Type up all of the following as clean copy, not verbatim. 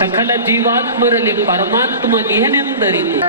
ಸಕಲ ಜೀವಾತ್ಮರಲ್ಲಿ ಪರಮಾತ್ಮ ಏನೆಂದರಿತು.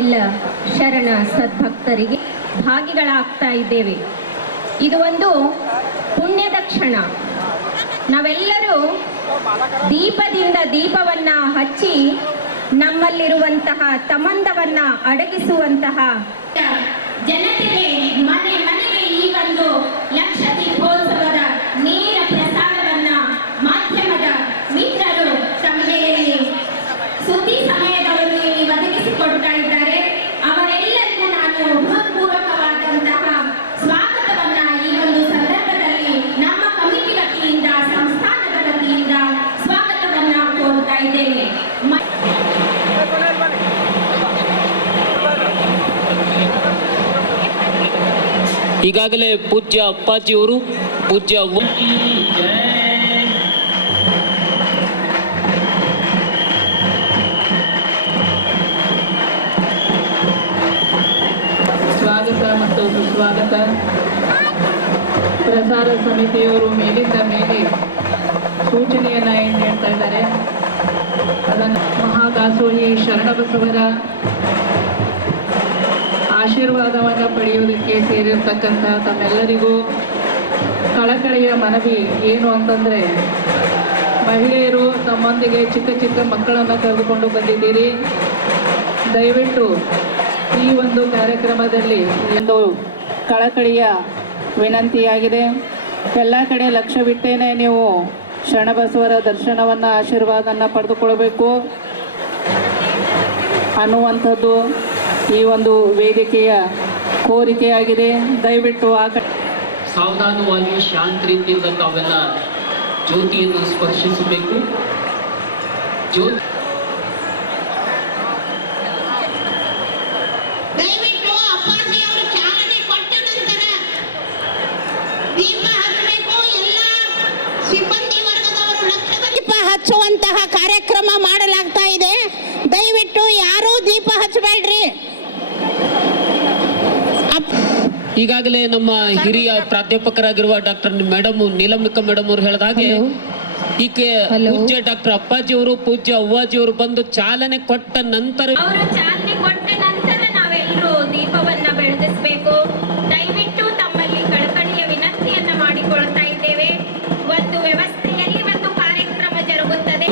ಎಲ್ಲ ಶರಣ ಸದ್ಭಕ್ತರಿಗೆ ಭಾಗಿಗಳಾಗ್ತಾ ಇದ್ದೇವೆ. ಇದು ಒಂದು ಪುಣ್ಯದ ಕ್ಷಣ. ನಾವೆಲ್ಲರೂ ದೀಪದಿಂದ ದೀಪವನ್ನ ಹಚ್ಚಿ ನಮ್ಮಲ್ಲಿರುವಂತಹ ತಮಂದವನ್ನ ಅಡಗಿಸುವಂತಹ ಜನತೆಗೆ ಮನೆ ಮನೆಗೆ ಈ ಒಂದು ಲಕ್ಷ ದೀಪೋತ್ಸವದ ನೇರ ಪ್ರಸಾರವನ್ನ ಮಾಧ್ಯಮದ ಮಿತ್ರರು ಸಭೆಯಲ್ಲಿ ಸುದ್ದಿ ಸಮಯದವರು ಇಲ್ಲಿ ಒದಗಿಸಿಕೊಡ್ತಾ ಇದ್ದಾರೆ. ಅವರೆಲ್ಲರಿಗೂ ನಾನು ಹೃತ್ಪೂರ್ವಕವಾದಂತಹ ಸ್ವಾಗತವನ್ನ ಈ ಒಂದು ಸಂದರ್ಭದಲ್ಲಿ ನಮ್ಮ ಕಮಿಟಿ ವತಿಯಿಂದ ಸಂಸ್ಥಾನದ ವತಿಯಿಂದ ಸ್ವಾಗತವನ್ನ ಕೋರ್ತಾ ಇದ್ದೇನೆ. ಈಗಾಗಲೇ ಪೂಜ್ಯ ಅಪ್ಪಾಜಿಯವರು ಪೂಜ್ಯ ಸ್ವಾಗತ ಮತ್ತು ಸುಸ್ವಾಗತ. ಪ್ರಸಾರ ಸಮಿತಿಯವರು ಮೇಲಿಂದ ಮೇಲೆ ಸೂಚನೆಯನ್ನ ಏನು ಹೇಳ್ತಾ ಇದ್ದಾರೆ ಅದನ್ನು ಮಹಾದಾಸೋಹಿ ಶರಣಬಸವರ ಆಶೀರ್ವಾದವನ್ನು ಪಡೆಯುವುದಕ್ಕೆ ಸೇರಿರ್ತಕ್ಕಂಥ ತಮ್ಮೆಲ್ಲರಿಗೂ ಕಳಕಳಿಯ ಮನವಿ ಏನು ಅಂತಂದರೆ, ಮಹಿಳೆಯರು ತಮ್ಮೊಂದಿಗೆ ಚಿಕ್ಕ ಚಿಕ್ಕ ಮಕ್ಕಳನ್ನು ಕರೆದುಕೊಂಡು ಬಂದಿದ್ದೀರಿ. ದಯವಿಟ್ಟು ಈ ಒಂದು ಕಾರ್ಯಕ್ರಮದಲ್ಲಿ ಒಂದು ಕಳಕಳಿಯ ವಿನಂತಿಯಾಗಿದೆ. ಎಲ್ಲ ಕಡೆ ಲಕ್ಷ್ಯವಿಟ್ಟೇನೆ ನೀವು ಶರಣಬಸವರ ದರ್ಶನವನ್ನು ಆಶೀರ್ವಾದವನ್ನು ಪಡೆದುಕೊಳ್ಬೇಕು ಅನ್ನುವಂಥದ್ದು ಈ ಒಂದು ವೇದಿಕೆಯ ಕೋರಿಕೆಯಾಗಿದೆ. ದಯವಿಟ್ಟು ಸಾವಧಾನವಾಗಿ ಶಾಂತ ರೀತಿಯಿಂದ ತಾವೆಲ್ಲ ಜ್ಯೋತಿಯನ್ನು ಸ್ಪರ್ಶಿಸಬೇಕು. ಜ್ಯೋತಿ ಹಚ್ಚುವಂತಹ ಕಾರ್ಯಕ್ರಮ ಮಾಡಲಾಗ್ತಾ ಇದೆ. ದಯವಿಟ್ಟು ಯಾರೂ ದೀಪ ಹಚ್ಚಬೇಡ್ರಿ. ಈಗಾಗಲೇ ನಮ್ಮ ಹಿರಿಯ ಪ್ರಾಧ್ಯಾಪಕರಾಗಿರುವ ಡಾಕ್ಟರ್ ಮೇಡಮ್ ನೀಲಂಬಿಕಾ ಮೇಡಮ್ ಅವರು ಹೇಳಿದ ಹಾಗೆ ಈಕೆ ಪೂಜ್ಯ ಡಾಕ್ಟರ್ ಅಪ್ಪಾಜಿ ಅವರು ಪೂಜ್ಯ ಅವ್ವಾಜಿ ಅವರು ಬಂದು ಚಾಲನೆ ಕೊಟ್ಟ ನಂತರ ಅವರು ಚಾಲನೆ ಕೊಟ್ಟ ನಂತರ ನಾವೆಲ್ಲರೂ ದೀಪವನ್ನ ಬೆಳಗಿಸಬೇಕು. ದಯವಿಟ್ಟು ತಮ್ಮಲ್ಲಿ ಕಳಕಳಿಯ ವಿನಂತಿಯನ್ನ ಮಾಡಿಕೊಳ್ತಾ ಇದ್ದೇವೆ. ಒಂದು ವ್ಯವಸ್ಥೆಯಲ್ಲಿ ಒಂದು ಕಾರ್ಯಕ್ರಮ ಜರುಗುತ್ತದೆ.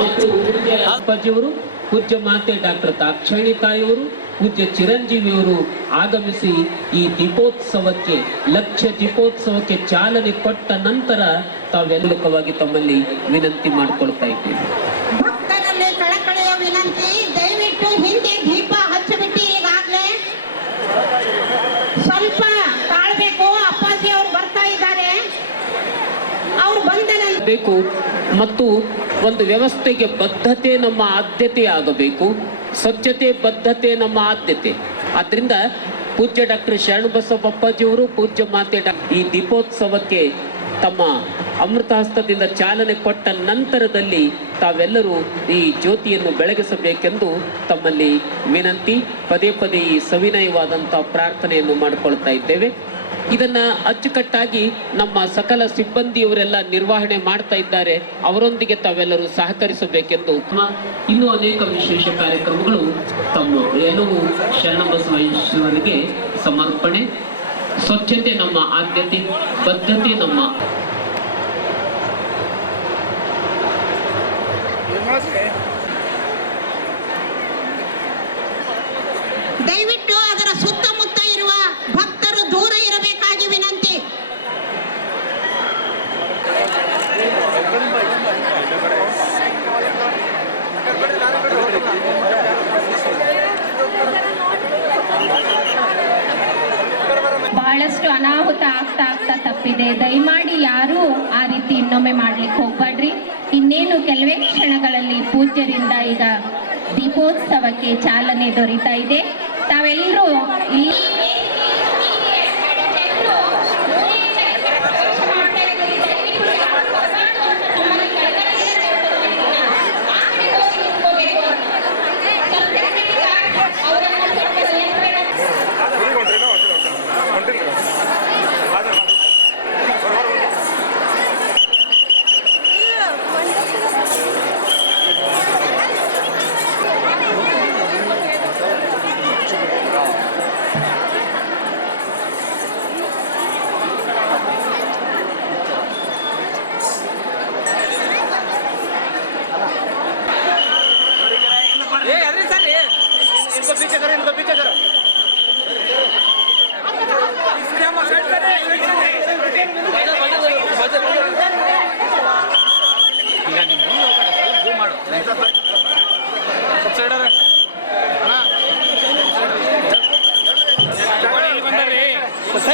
ಮತ್ತು ಪೂಜ್ಯ ಅಪ್ಪಾಜಿಯವರು, ಪೂಜ್ಯ ಮಾತೆ ಡಾಕ್ಟರ್ ದಾಕ್ಷಾಯಿಣಿ ತಾಯಿಯವರು, ಪೂಜ್ಯ ಚಿರಂಜೀವಿಯವರು ಆಗಮಿಸಿ ಈ ದೀಪೋತ್ಸವಕ್ಕೆ ಲಕ್ಷ್ಯ ದೀಪೋತ್ಸವಕ್ಕೆ ಚಾಲನೆ ಕೊಟ್ಟ ನಂತರ ತಾವೆಲ್ಲಕವಾಗಿ ತಮ್ಮಲ್ಲಿ ವಿನಂತಿ ಮಾಡಿಕೊಳ್ತಾ ಇದ್ದೀವಿ. ಭಕ್ತರಲ್ಲಿ ಕಳಕಳಿಯ ವಿನಂತಿ, ದಯವಿಟ್ಟು ಹಿಂದೆ ದೀಪ ಹಚ್ಚಿಬಿಟ್ಟು ಈಗಾಗಲೇ ಸ್ವಲ್ಪ ತಾಳ್ಬೇಕು. ಅಪ್ಪಾಜಿ ಅವರು ಬರ್ತಾ ಇದ್ದಾರೆ. ಅವ್ರು ಬಂದ ಬೇಕು ಮತ್ತು ಒಂದು ವ್ಯವಸ್ಥೆಗೆ ಬದ್ಧತೆ ನಮ್ಮ ಆದ್ಯತೆ ಆಗಬೇಕು. ಸ್ವಚ್ಛತೆ ಬದ್ಧತೆ ನಮ್ಮ ಆದ್ಯತೆ. ಆದ್ರಿಂದ ಪೂಜ್ಯ ಡಾಕ್ಟರ್ ಶರಣಬಸವ ಅಪ್ಪಾಜಿಯವರು ಪೂಜ್ಯ ಮಾತೆ ಈ ದೀಪೋತ್ಸವಕ್ಕೆ ತಮ್ಮ ಅಮೃತ ಹಸ್ತದಿಂದ ಚಾಲನೆ ಕೊಟ್ಟ ನಂತರದಲ್ಲಿ ತಾವೆಲ್ಲರೂ ಈ ಜ್ಯೋತಿಯನ್ನು ಬೆಳಗಿಸಬೇಕೆಂದು ತಮ್ಮಲ್ಲಿ ವಿನಂತಿ. ಪದೇ ಪದೇ ಈ ಸವಿನಯವಾದಂಥ ಪ್ರಾರ್ಥನೆಯನ್ನು ಮಾಡಿಕೊಳ್ತಾ ಇದ್ದೇವೆ. ಇದನ್ನ ಅಚ್ಚುಕಟ್ಟಾಗಿ ನಮ್ಮ ಸಕಲ ಸಿಬ್ಬಂದಿಯವರೆಲ್ಲ ನಿರ್ವಹಣೆ ಮಾಡ್ತಾ ಇದ್ದಾರೆ. ಅವರೊಂದಿಗೆ ತಾವೆಲ್ಲರೂ ಸಹಕರಿಸಬೇಕೆಂದು ಇನ್ನೂ ಅನೇಕ ವಿಶೇಷ ಕಾರ್ಯಕ್ರಮಗಳು ತಮ್ಮ ಎಲ್ಲವೂ ಶರಣಬಸವೇಶ್ವರನಿಗೆ ಸಮರ್ಪಣೆ. ಸ್ವಚ್ಛತೆ ನಮ್ಮ ಆದ್ಯತೆ, ಬದ್ಧತೆ ನಮ್ಮ ದಯವಿಟ್ಟು ಅದರ ಸುತ್ತಮುತ್ತ ಇರುವ ಭಕ್ತರು ದೂರ ಇರಬೇಕಾಗಿ ವಿನಂತಿ. ಬಹಳಷ್ಟು ಅನಾಹುತ ಆಗ್ತಾ ತಪ್ಪಿದೆ. ದಯಮಾಡಿ ಯಾರೂ ಆ ರೀತಿ ಇನ್ನೊಮ್ಮೆ ಮಾಡ್ಲಿಕ್ಕೆ ಹೋಗ್ಬೇಡ್ರಿ. ಇನ್ನೇನು ಕೆಲವೇ ಕ್ಷಣಗಳಲ್ಲಿ ಪೂಜ್ಯರಿಂದ ಈಗ ದೀಪೋತ್ಸವಕ್ಕೆ ಚಾಲನೆ ದೊರೀತಾ ಇದೆ. ತಾವೆಲ್ಲರೂ ಈ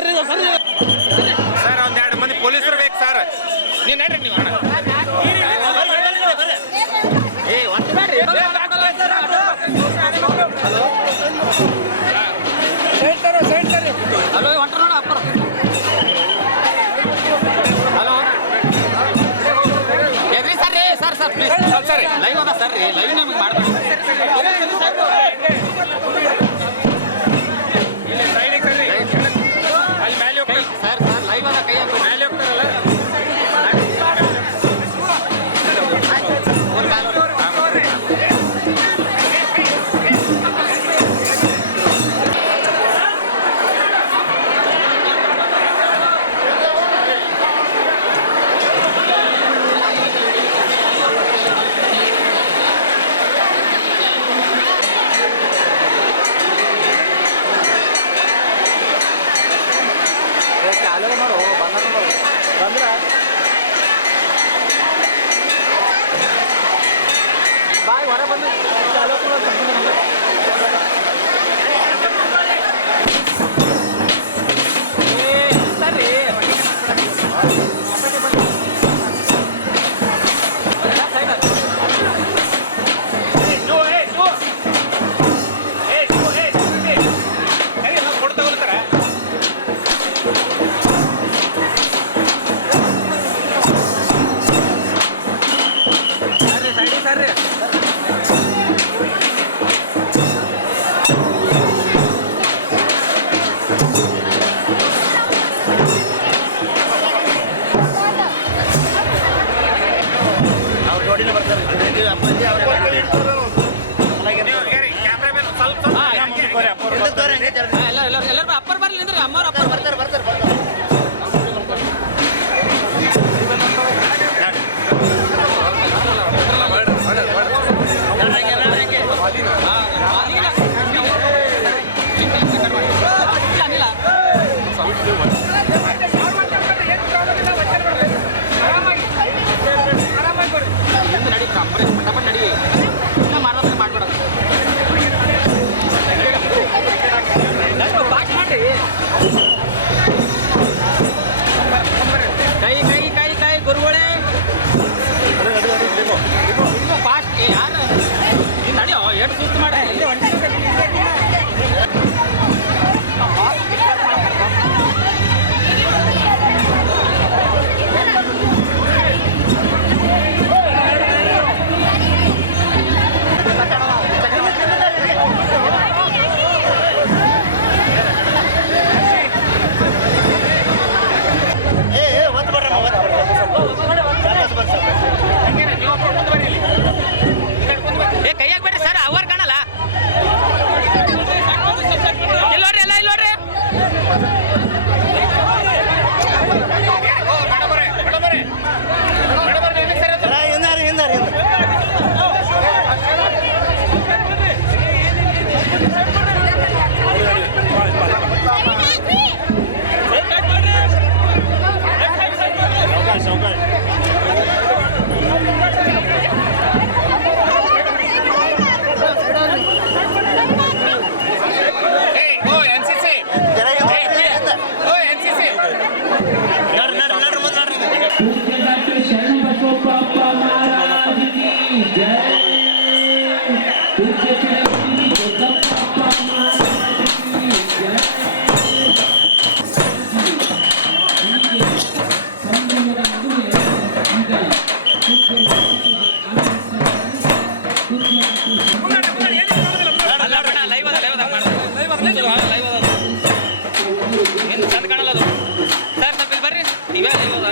ಸರ್ ಒಂದೆರಡು ಮಂದಿ ಪೊಲೀಸರು ಬೇಕು ಸರ್. ನೀವು ನಡ್ರಿ ನೀವು ಅಣ್ಣ. ಹಲೋ ಹೊಂಟ್ರ ನೋಡ ಅಪ್ಪ. ಹಲೋ ಎದ್ರಿ ಸರ್ ರೀ sir sir please sir live ಅದ ಸರ್ ರೀ ಲೈವ್ ನಮಗೆ ಮಾಡ್ಬೇಡಿ ಸರ್ ಸರ್ ಲೈವ್ ಅದ ಕೈ ಹಾಕಿ ಮೇಲೆ ಹೋಗ್ತಾರಲ್ಲ. ಎಲ್ಲರೂ ಅಪ್ಪರ್ ಬರ್ಲಿ ಅಂದ್ರೆ ಅಮ್ಮವ್ರು ಅಪ್ಪರ್ ಬರ್ತಾರೆ. ಕೈ ಗುರುಗಳೇ ಫಾಸ್ಟ್ ಯಾರು ನಡೆಯೋ ಎಷ್ಟು ಸುತ್ತು ಮಾಡಿ ಕೈಯಾಗ ಬರ್ರಿ ಸರ್ ಅವರ್ ಕಾಣಲ್ಲ ಇಲ್ಲೋಡ್ರಿ ಎಲ್ಲ ಇಲ್ಲೋಡ್ರಿ ಏನು ಚಂದ ಕಾಣಲ್ಲ ಅದು ಸರ್ ಸ್ವಲ್ಪ ಇಲ್ಲಿ ಬರ್ರಿ ನೀವೇ ಲೈವ್ ಅದ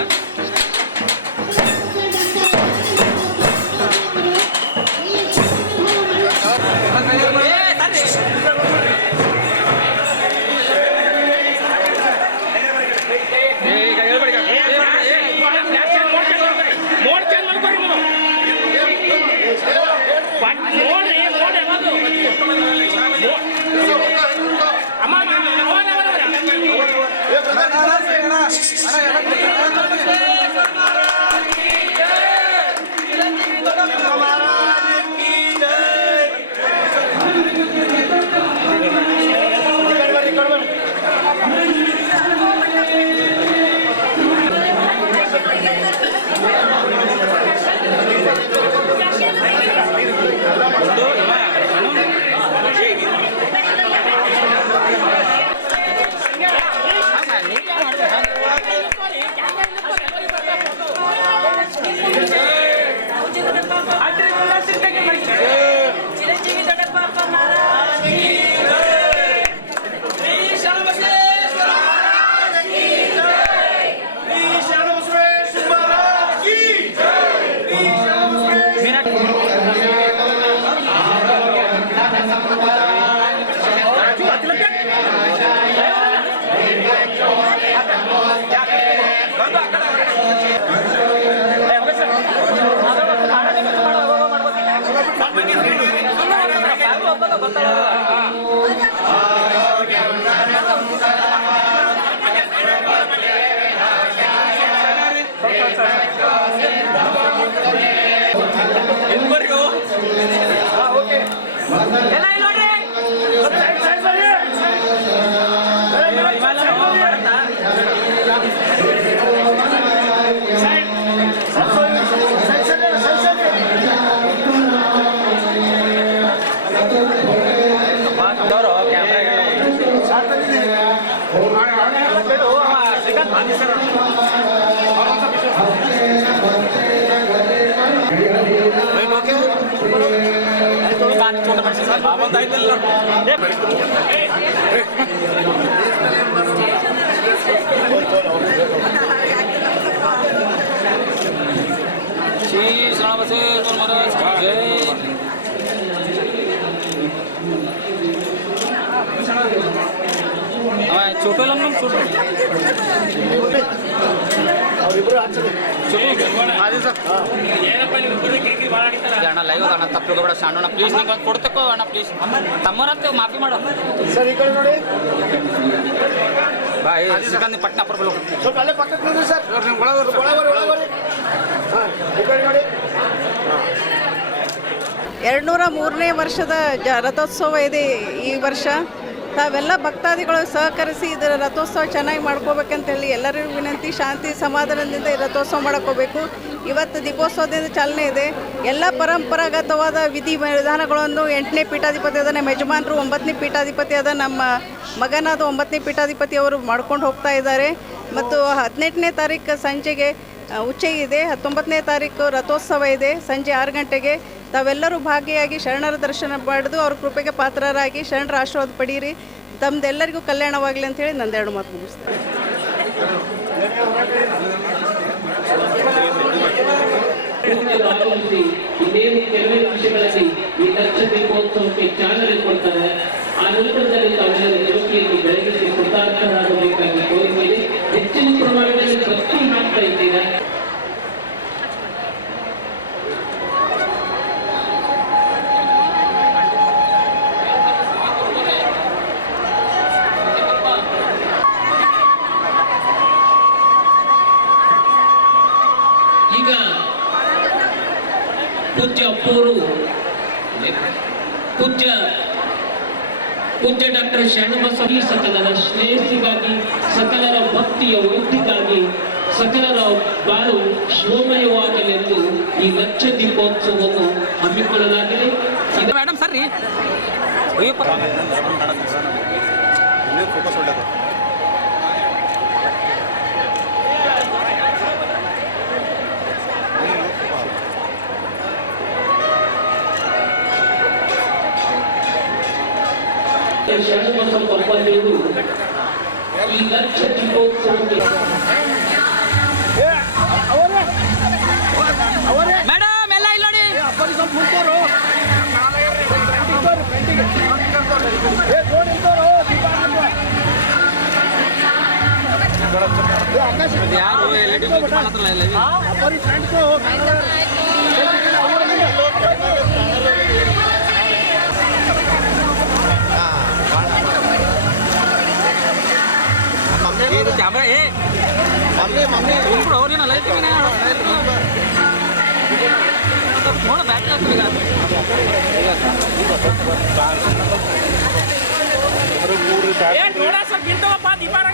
श्री श्रावसेश्वर महाराज की जय। ಚೋಟೋಲ್ಲ ನಮ್ಮ ಚೋಟೋ ಅಣ್ಣ ಲೈವ್ ಅಣ್ಣ ತಪ್ಪಿಗೋಬೇಡ ಶಾಣಣ್ಣ ಪ್ಲೀಸ್ ನಿಂಗೆ ಒಂದು ಕೊಡ್ತಕ್ಕೋ ಅಣ್ಣ ಪ್ಲೀಸ್ ತಮ್ಮರಂತ ಮಾಫಿ ಮಾಡೋ ಸರ್ ಈ ಕಡೆ ನೋಡಿ ಬಾಯ್ ಸಿಕ್ಕಂದು ಪಟ್ನ ಬರ್ಬೋದು ಸ್ವಲ್ಪ ಅಲ್ಲೇ ಪಕ್ಕಕ್ಕೆ ನಿಂದ್ರಿ ಸರ್ ಒಳಗಡೆ ಹಾಂ ಈ ಕಡೆ ನೋಡಿ 203ನೇ ವರ್ಷದ ರಥೋತ್ಸವ ಇದೆ ಈ ವರ್ಷ. ತಾವೆಲ್ಲ ಭಕ್ತಾದಿಗಳು ಸಹಕರಿಸಿ ಇದರ ರಥೋತ್ಸವ ಚೆನ್ನಾಗಿ ಮಾಡ್ಕೋಬೇಕಂತೇಳಿ ಎಲ್ಲರಿಗೂ ವಿನಂತಿ. ಶಾಂತಿ ಸಮಾಧಾನದಿಂದ ಈ ರಥೋತ್ಸವ ಮಾಡ್ಕೋಬೇಕು. ಇವತ್ತು ದೀಪೋತ್ಸವದಿಂದ ಚಾಲನೆ ಇದೆ. ಎಲ್ಲ ಪರಂಪರಾಗತವಾದ ವಿಧಿ ವಿಧಾನಗಳನ್ನು 8ನೇ ಪೀಠಾಧಿಪತಿ ಅದ ನಮ್ಮ ಯಜಮಾನರು, 9ನೇ ಪೀಠಾಧಿಪತಿ ಅದ ನಮ್ಮ ಮಗನಾದ 9ನೇ ಪೀಠಾಧಿಪತಿ ಅವರು ಮಾಡ್ಕೊಂಡು ಹೋಗ್ತಾ ಇದ್ದಾರೆ. ಮತ್ತು 18ನೇ ತಾರೀಕು ಸಂಜೆಗೆ ಉಚ್ಚೆ ಇದೆ. 19ನೇ ತಾರೀಕು ರಥೋತ್ಸವ ಇದೆ ಸಂಜೆ 6 ಗಂಟೆಗೆ. ತಾವೆಲ್ಲರೂ ಭಾಗಿಯಾಗಿ ಶರಣರ ದರ್ಶನ ಪಡೆದು ಅವ್ರ ಕೃಪೆಗೆ ಪಾತ್ರರಾಗಿ ಶರಣರ ಆಶೀರ್ವಾದ ಪಡೀರಿ. ತಮ್ಮದೆಲ್ಲರಿಗೂ ಕಲ್ಯಾಣವಾಗಲಿ ಅಂತೇಳಿ ನಂದೆರಡು ಮಾತು ಮುಗಿಸ್ತೀನಿ. ಇನ್ನೇನು ಕೆಲವೇ ನಿಮಿಷಗಳಲ್ಲಿ ಈ ಲಕ್ಷ ದೀಪೋತ್ಸವಕ್ಕೆ ಚಾಲನೆ ಕೊಡ್ತಾರೆ. ಆ ನಂತರದಲ್ಲಿ ತಾವೆಲ್ಲರೂ ಜ್ಯೋತಿಯನ್ನು ಬೆಳಗಿಸಿ ಕೃತಾರ್ಥರಾಗಬೇಕಾಗಿ ಕೋರಿಕೆಯಲ್ಲಿ ಹೆಚ್ಚಿನ ಪ್ರಮಾಣದಲ್ಲಿ ಭಕ್ತಿ ಮಾಡ್ತಾ ಇದ್ದೀರಾ. ಈಗ ಪೂಜ್ಯ ಅಪ್ಪವರು ಪೂಜ್ಯ ಡಾಕ್ಟರ್ ಶರಣಬಸವ ಸಕಲರ ಶ್ರೇಯಸ್ಸಿಗಾಗಿ, ಸಕಲರ ಭಕ್ತಿಯ ವೃದ್ಧಿಗಾಗಿ, ಸಕಲರ ಬಾಳು ಶಿವಮಯವಾಗಲೆಂದು ಈ ಲಕ್ಷ ದೀಪೋತ್ಸವವನ್ನು ಹಮ್ಮಿಕೊಳ್ಳಲಾಗಿದೆ. ಮೇಡಮ್ ಸರ್ ರೀ ಅಯ್ಯಪ್ಪ ಶರಣಬಸವ ದಂಪತಿಗಳು ಈ ಲಕ್ಷ ದೀಪೋತ್ಸವಕ್ಕೆ ಮೇಡಮ್ ಎಲ್ಲ ಇಲ್ಲ ನೋಡಿ ಯಾರು ಎಲ್ ಕ್ಯಾಮ್ರಾ ಏ ಮಮ್ಮಿ ಅವ್ರೇನ ಲೈಟ್ ನೋಡ ಬ್ಯಾಕ್ ಆಗ್ತದೆ ನೋಡ ಸ್ವಲ್ಪ ನಿಂತವಪ್ಪ ದೀಪಾರ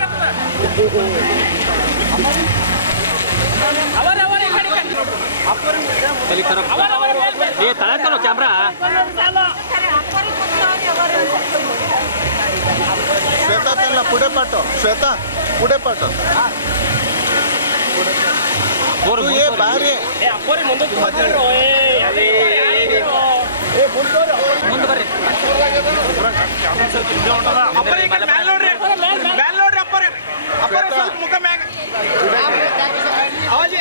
ಏ ತಳ ಕ್ಯಾಮ್ರಾ श्वेता त्यांना पुढे पाठव. श्वेता पुढे पाठव. तू ये बाहेर ये. ಮುಂದೆ ಬರ್ರಿ ಮುಖ ಮ್ಯಾಗ ಅವಾಜಿ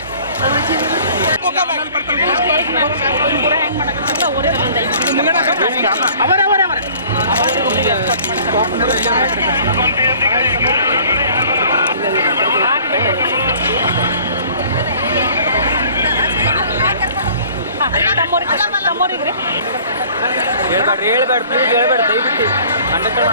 ಹೇಳ್ಬೇಡ ಪ್ಲೀಸ್ ಹೇಳ್ಬೇಡ ದಯವಿಟ್ಟು ಕಂಡಕ್ಟರ್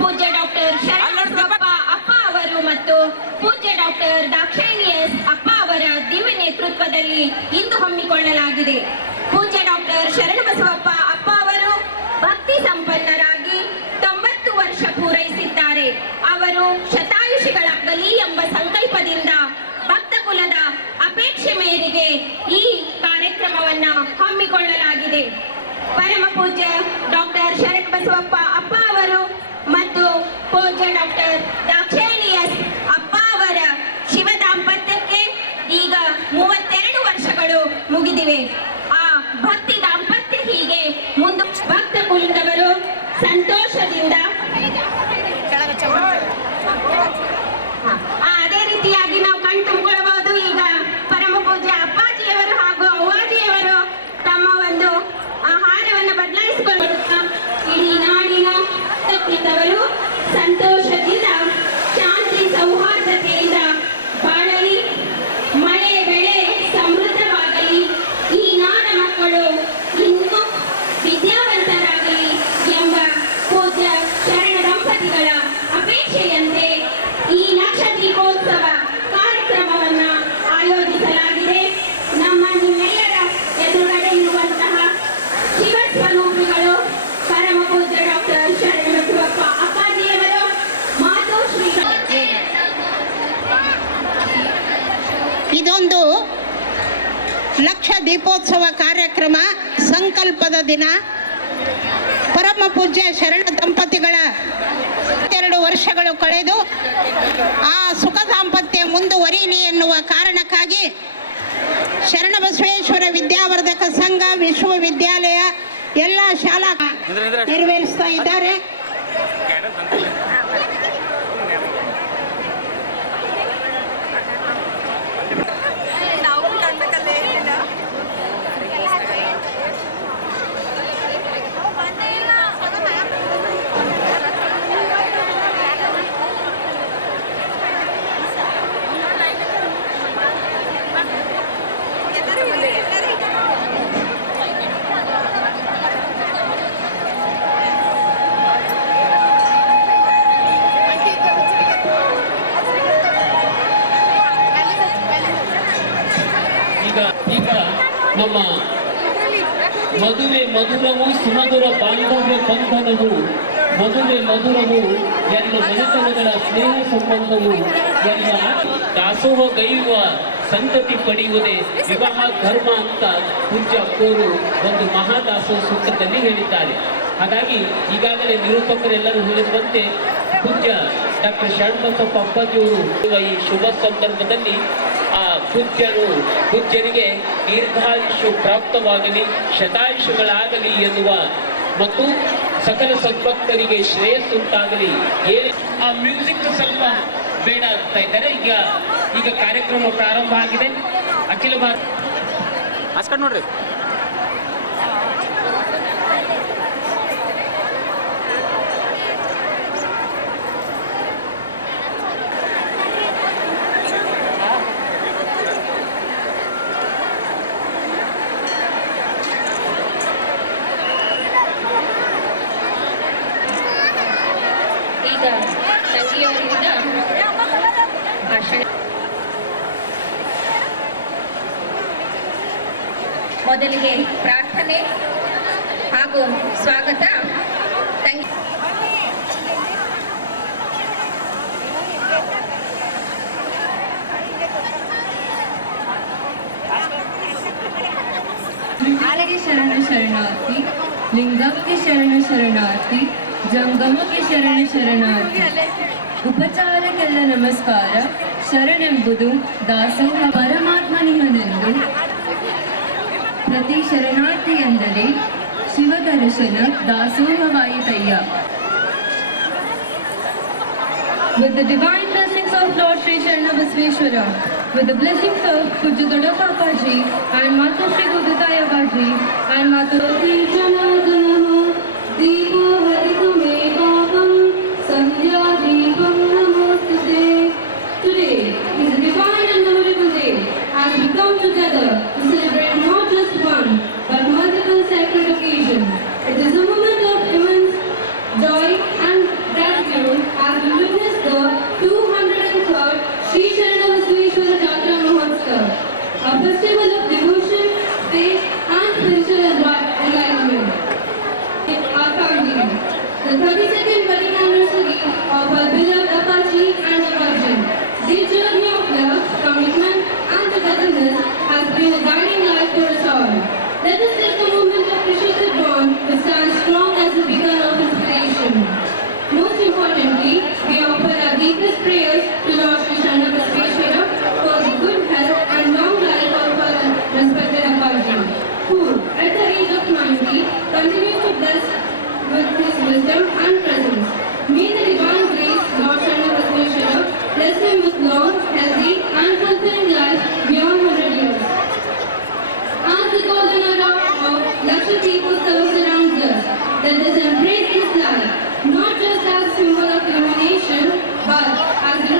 ಪೂಜ್ಯ ಡಾಕ್ಟರ್ ಶರಣಬಸವಪ್ಪ ಅಪ್ಪ ಅವರು ಮತ್ತು ಪೂಜ್ಯ ಡಾಕ್ಟರ್ ದಾಕ್ಷಾಯಿಣಿ ಎಸ್ ಅಪ್ಪ ಅವರ ದಿವ್ಯ ನೇತೃತ್ವದಲ್ಲಿ ಇಂದು ಹಮ್ಮಿಕೊಳ್ಳಲಾಗಿದೆ. ಪೂಜ್ಯ ಡಾಕ್ಟರ್ ಶರಣಬಸವಪ್ಪ ಅಪ್ಪ ಅವರು ಭಕ್ತಿ ಸಂಪನ್ನರಾಗಿ 90 ವರ್ಷ ಪೂರೈಸಿದ್ದಾರೆ. ಅವರು ಶತಾಯುಷಿಗಳಾಗಲಿ ಎಂಬ ಸಂಕಲ್ಪದಿಂದ ಭಕ್ತ ಕುಲದ ಅಪೇಕ್ಷೆ ಮೇರೆಗೆ ಈ ಕಾರ್ಯಕ್ರಮವನ್ನ ಹಮ್ಮಿಕೊಳ್ಳಲಾಗಿದೆ. ಪರಮ ಪೂಜ್ಯ ಡಾಕ್ಟರ್ ಶರಣಬಸವಪ್ಪ ಅಪ್ಪ ಅವರು ಮತ್ತು ಪೂಜ್ಯ ಡಾಕ್ಟರ್ ದಾಕ್ಷಾಯಿಣಿ ಎಸ್ ಅಪ್ಪ ಅವರ ಶಿವ ದಾಂಪತ್ಯಕ್ಕೆ ಈಗ 32 ವರ್ಷಗಳು ಮುಗಿದಿವೆ. ಆ ಭಕ್ತಿ ದಾಂಪತ್ಯ ಹೀಗೆ ಮುಂದೆ ಭಕ್ತ ಕುಲದವರು ಸಂತೋಷದಿಂದ ಅದೇ ರೀತಿಯಾಗಿ ನಾವು ಕಣ್ತುಂಬಿಕೊಳ್ಳಬಹುದು. ಈಗ ಪರಮ ಪೂಜ್ಯ ಅಪ್ಪಾಜಿಯವರು ಹಾಗೂ ಅವ್ವಾಜಿಯವರು ತಮ್ಮ ಒಂದು ಆಹಾರವನ್ನು ಬದಲಾಯಿಸಿಕೊಳ್ಳುತ್ತಾ ಇಡೀ ನಾಡಿನ ತಪ್ಪಿದವರು ಸಂತೋಷದಿಂದ ಶಾಂತಿ ಸೌಹಾರ್ದತೆಯಿಂದ ಬಾಳಲಿ, ಮಳೆ ಬೆಳೆ ಸಮೃದ್ಧವಾಗಲಿ, ಈ ನಾಡ ಮಕ್ಕಳು ಇನ್ನೂ ವಿದ್ಯಾವಂತರಾಗಲಿ ಎಂಬ ಪೂಜ್ಯ ಶರಣ ದಂಪತಿಗಳ ಅಪೇಕ್ಷೆಯಂತೆ ಈ ಲಕ್ಷ ದೀಪೋತ್ಸವ ಕಾರ್ಯಕ್ರಮವನ್ನ ಆಯೋಜಿಸಲಾಗಿದೆ. ನಮ್ಮ ನಿಮ್ಮೆಲ್ಲರ ಎದುರುಗಡೆ ಇರುವಂತಹ ಶಿವ ಸ್ವರೂಪಿಗಳು ಪರಮ ಪೂಜ್ಯ ಡಾಕ್ಟರ್ ಶರಣಬಸವಪ್ಪ ಅಪ್ಪಾಜಿಯವರು ಮಾತು ಶ್ರೀಗಳು. ಇದೊಂದು ಲಕ್ಷ ದೀಪೋತ್ಸವ ಕಾರ್ಯಕ್ರಮ, ಸಂಕಲ್ಪದ ದಿನ. ಪರಮ ಪೂಜ್ಯ ಶರಣ ದಂಪತಿಗಳ 2 ವರ್ಷಗಳು ಕಳೆದು ಆ ಸುಖ ದಾಂಪತ್ಯ ಮುಂದುವರಿಯಲಿ ಎನ್ನುವ ಕಾರಣಕ್ಕಾಗಿ ಶರಣಬಸವೇಶ್ವರ ವಿದ್ಯಾವರ್ಧಕ ಸಂಘ, ವಿಶ್ವವಿದ್ಯಾಲಯ ಎಲ್ಲ ಶಾಲಾ ನೆರವೇರಿಸ್ತಾ ಇದ್ದಾರೆ. ಈಗ ನಮ್ಮ ಮದುವೆ ಮಧುರವು ಸುಮಧುರ ಬಾಂಧವ್ಯ ಬಂಧನವು, ಮದುವೆ ಮಧುರವು ಎಲ್ಲ ಮನೆತನಗಳ ಸ್ನೇಹ ಸಂಬಂಧವು ಎಲ್ಲ ದಾಸೋಹ ಗೈಯುವ ಸಂತತಿ ಪಡೆಯುವುದೇ ವಿವಾಹ ಧರ್ಮ ಅಂತ ಪೂಜ್ಯ ಅಪ್ಪೋರು ಒಂದು ಮಹಾದಾಸೋಹ ಸೂತ್ರದಲ್ಲಿ ಹೇಳಿದ್ದಾರೆ. ಹಾಗಾಗಿ ಈಗಾಗಲೇ ನಿರೂಪಕರೆಲ್ಲರೂ ಹೇಳಿರುವಂತೆ ಪೂಜ್ಯ ಡಾಕ್ಟರ್ ಶರಣಬಸವಪ್ಪ ಅಪ್ಪಾಜಿಯವರು ಈ ಶುಭ ಸಂದರ್ಭದಲ್ಲಿ ಆ ಪೂಜ್ಯರಿಗೆ ದೀರ್ಘಾಯುಷು ಪ್ರಾಪ್ತವಾಗಲಿ, ಶತಾಯುಷುಗಳಾಗಲಿ ಎನ್ನುವ ಮತ್ತು ಸಕಲ ಸದ್ಭಕ್ತರಿಗೆ ಶ್ರೇಯಸ್ಸುಂಟಾಗಲಿ ಆ ಮ್ಯೂಸಿಕ್ ಸ್ವಲ್ಪ ಬೇಡ ಆಗ್ತಾ ಇದ್ದಾರೆ. ಈಗ ಕಾರ್ಯಕ್ರಮ ಪ್ರಾರಂಭ ಆಗಿದೆ. ಅಖಿಲ ಭಾರತ ಅಸ್ಕಟ್ ನೋಡ್ರಿ. ಈಗ ತಂಗಿಯವರಿಂದ ಭಾಷಣ. ಮೊದಲಿಗೆ ಪ್ರಾರ್ಥನೆ ಹಾಗೂ ಸ್ವಾಗತ. ತಂಗಿ ಆಲಗೆ ಶರಣ ಶರಣಾರ್ಥಿ, ಲಿಂಗಕ್ಕೆ ಶರಣ ಶರಣಾರ್ಥಿ, ಜಂಗಮಕ್ಕೆ ಶರಣ ಶರಣಾರ್ಥಿ. ಉಪಚಾರಕ್ಕೆಲ್ಲ ನಮಸ್ಕಾರ. ಶರಣೆಂಬುದು ದಾಸೋಹ ಪರಮಾತ್ಮನಿಹನೆಂದು ಪ್ರತಿ ಶರಣಾರ್ಥಿ ಎಂದರೆ ಶಿವದರ್ಶನ ದಾಸೋಹವಾಯಿತಯ್ಯ. With the divine blessings of Lord Sri Sharanabasveshwara, with the blessings of Pujya Dodappa Appaji and Mata Sri Gudutaya Appaji and Mata Sri Janaganaha Deepo Haritu Megapam Sandhya Deepam Namostute. Today is a divine and memorable day as we come together to celebrate not just one but multiple sacred occasions. It is a moment of immense joy and prayers to Lord Sri Sharna Basveshwara for the good health and long life of our respected Appaji, who at the age of 90 continues to bless with his wisdom and presence. May the divine grace, Lord Sharna Basveshwara, bless him with long, healthy and fulfilling life beyond 100 years. As the golden era of Lakshadweep Utsava surrounds us, let us embrace this life, not just as symbol of illumination, but as the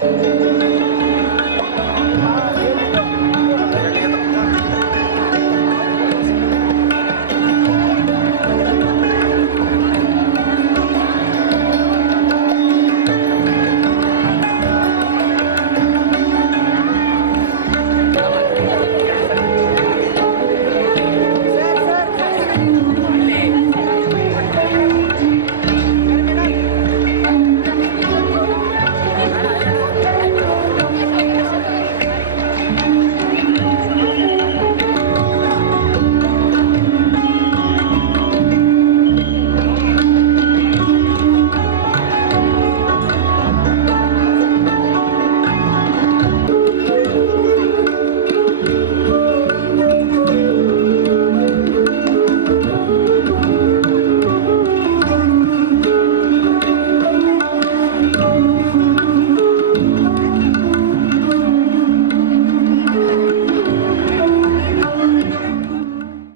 Thank you.